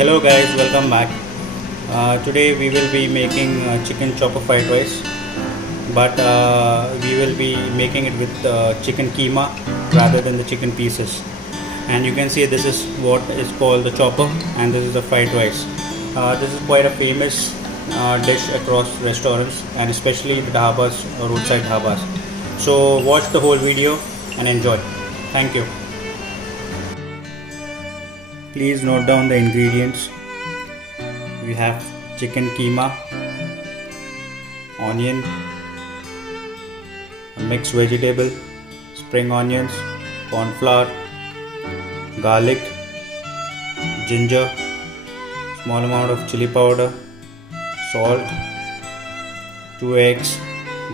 Hello guys, welcome back. Today we will be making chicken chopper fried rice, but we will be making it with chicken keema rather than the chicken pieces. And you can see this is what is called the chopper, and this is the fried rice. This is quite a famous dish across restaurants and especially the dhabas or roadside dhabas. So watch the whole video and enjoy. Thank you. Please note down the ingredients. We have chicken keema, onion, a mixed vegetable, spring onions, corn flour, garlic, ginger, small amount of chili powder, salt, 2 eggs,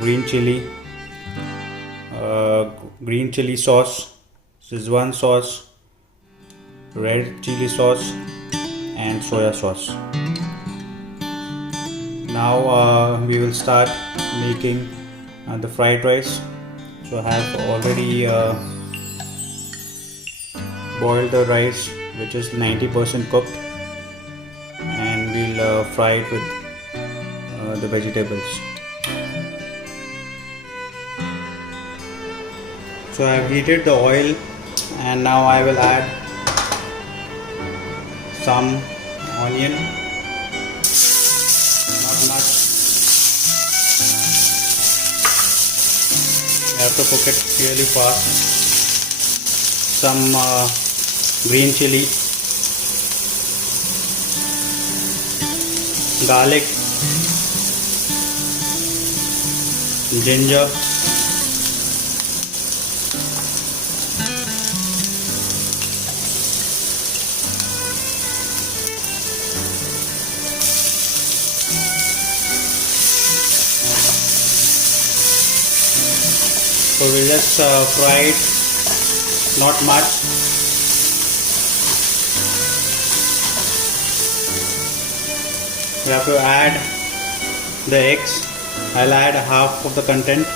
green chili sauce, Szechuan sauce, red chili sauce and soya sauce. Now we will start making the fried rice. So I have already boiled the rice, which is 90% cooked, and we'll fry it with the vegetables. So I have heated the oil, and now I will add some onion, not much. You have to cook it really fast. Some green chili, garlic, ginger, so we'll just fry it, not much. We have to add the eggs. I'll add half of the content,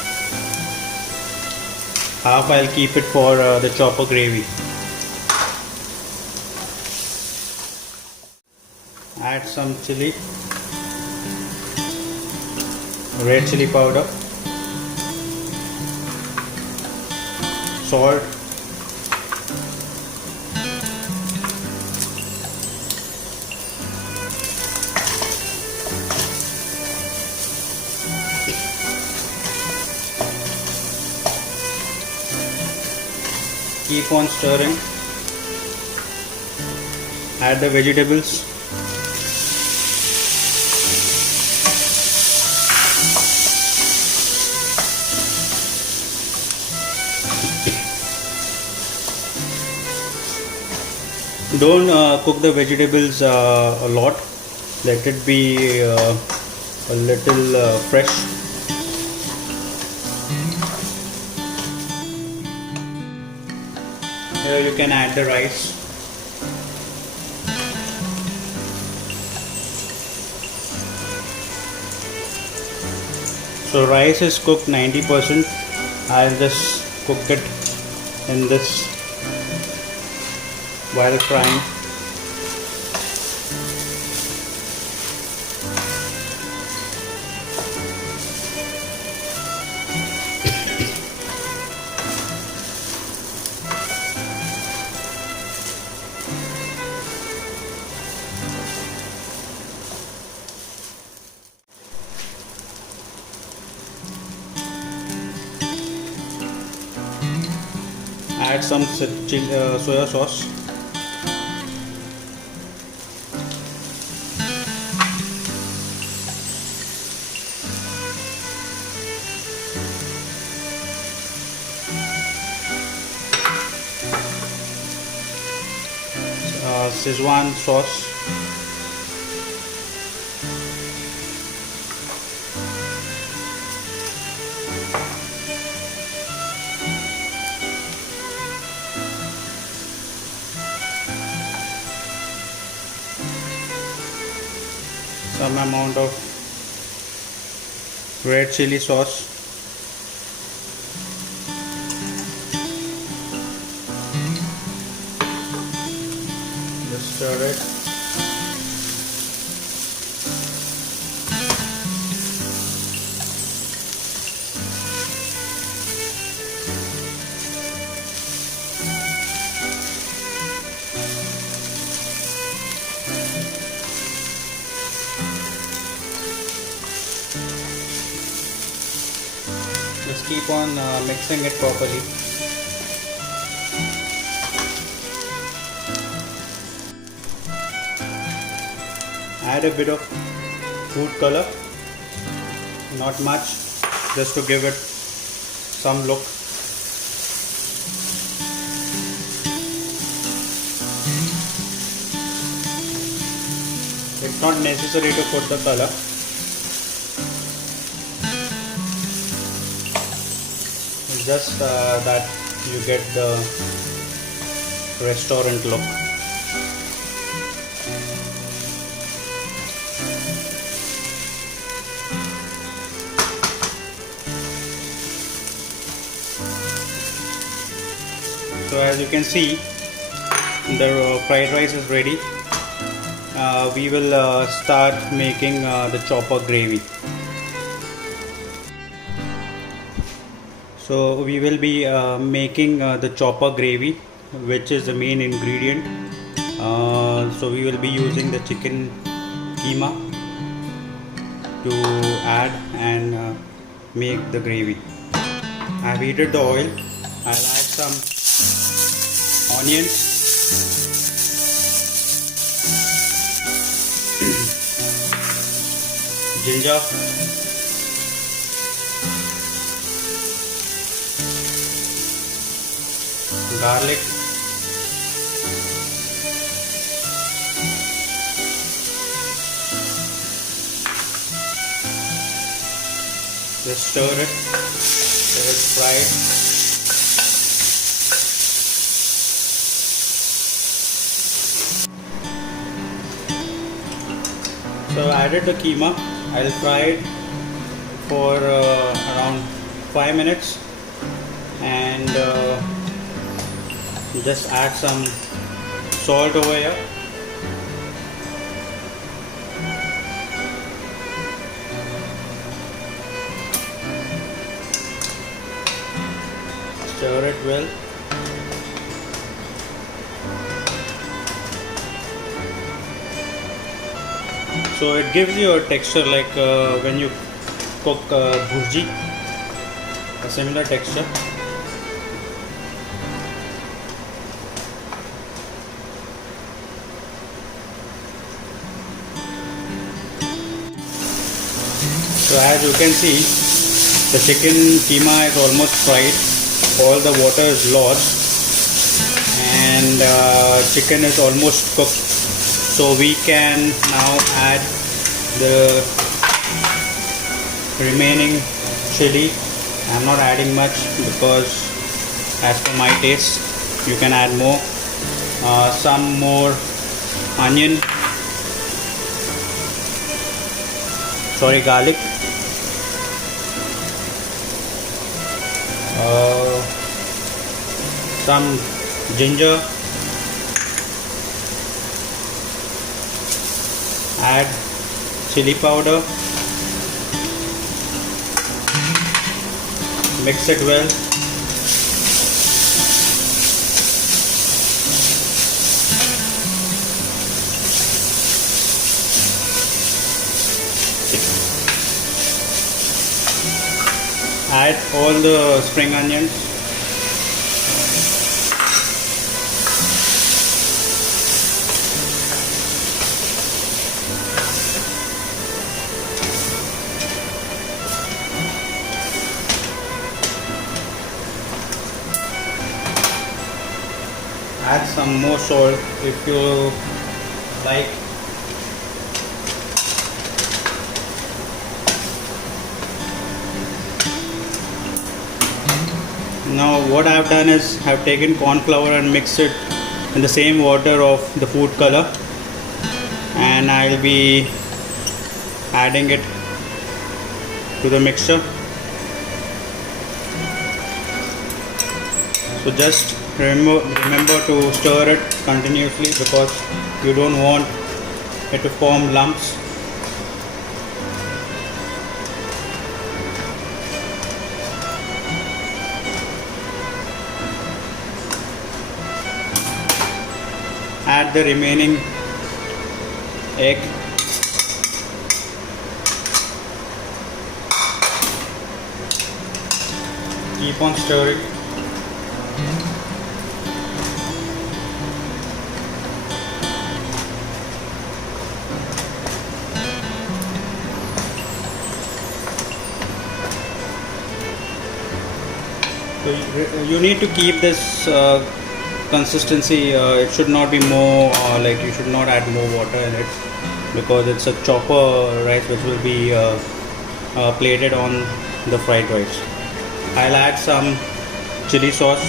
half I'll keep it for the chopper gravy. Add some chili, red chili powder, salt, keep on stirring. Add the vegetables. Don't cook the vegetables a lot. Let it be a little fresh. Here you can add the rice. So rice is cooked 90%. I'll just cook it in this while frying. Add some soya sauce. Szechuan sauce. Some amount of red chili sauce. Just stir it. keep on mixing it properly. Add a bit of food color, not much, just to give it some look. It's not necessary to put the color. It's just that you get the restaurant look. So as you can see, the fried rice is ready. We will start making the chopper gravy. So we will be making the chopper gravy, which is the main ingredient. So we will be using the chicken keema to add and make the gravy. I have heated the oil. I'll add some onions, ginger, garlic, just stir it till it's fried. So I added the keema. I'll fry it for around 5 minutes and just add some salt over here. Stir it well. So it gives you a texture like when you cook bhurji, a similar texture. So as you can see, the chicken keema is almost fried. All the water is lost and chicken is almost cooked. So we can now add the remaining chili. I'm not adding much because as per my taste, you can add more. Some more onion, garlic. Some ginger. Add chili powder, mix it well. Add all the spring onions. Add some more salt if you like. Now what I have done is I have taken corn flour and mixed it in the same water of the food color, and I will be adding it to the mixture. So just remember to stir it continuously because you don't want it to form lumps. Add the remaining egg. Keep on stirring. So you need to keep this consistency. It should not be more like you should not add more water in it, because it's a chopper rice which will be plated on the fried rice. I'll add some chili sauce,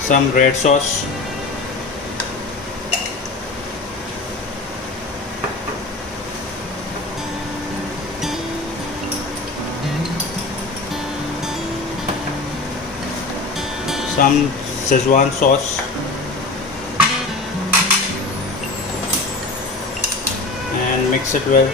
some red sauce, some Szechuan sauce, and mix it well.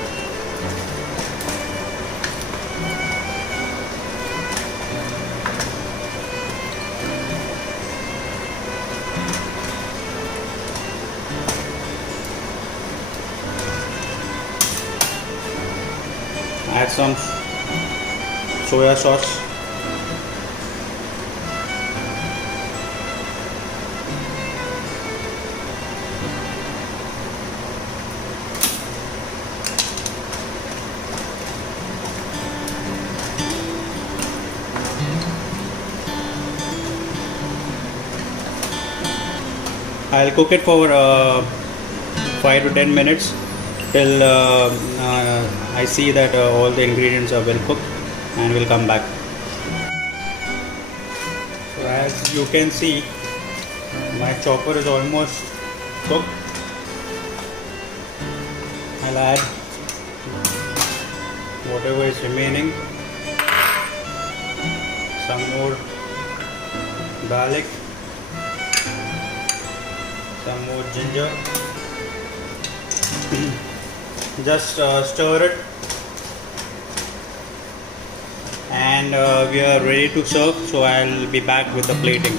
Add some soya sauce. I'll cook it for 5 to 10 minutes till I see that all the ingredients are well cooked, and we'll come back. So as you can see, my chopper is almost cooked. I'll add whatever is remaining, some more garlic, some more ginger. Just stir it, and we are ready to serve. So I'll be back with the plating.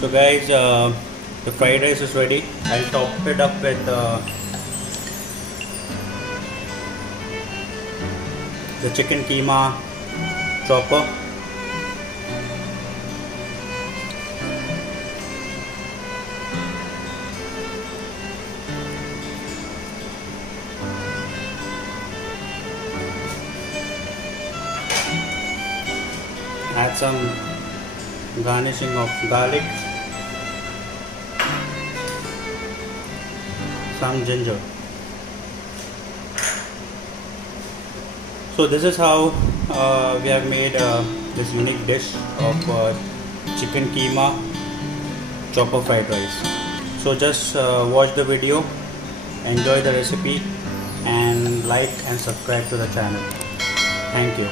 So guys, the fried rice is ready. I'll top it up with the chicken keema chopper. Add some garnishing of garlic, some ginger. So this is how we have made this unique dish of chicken keema chopper fried rice. So just watch the video, enjoy the recipe, and like and subscribe to the channel. Thank you.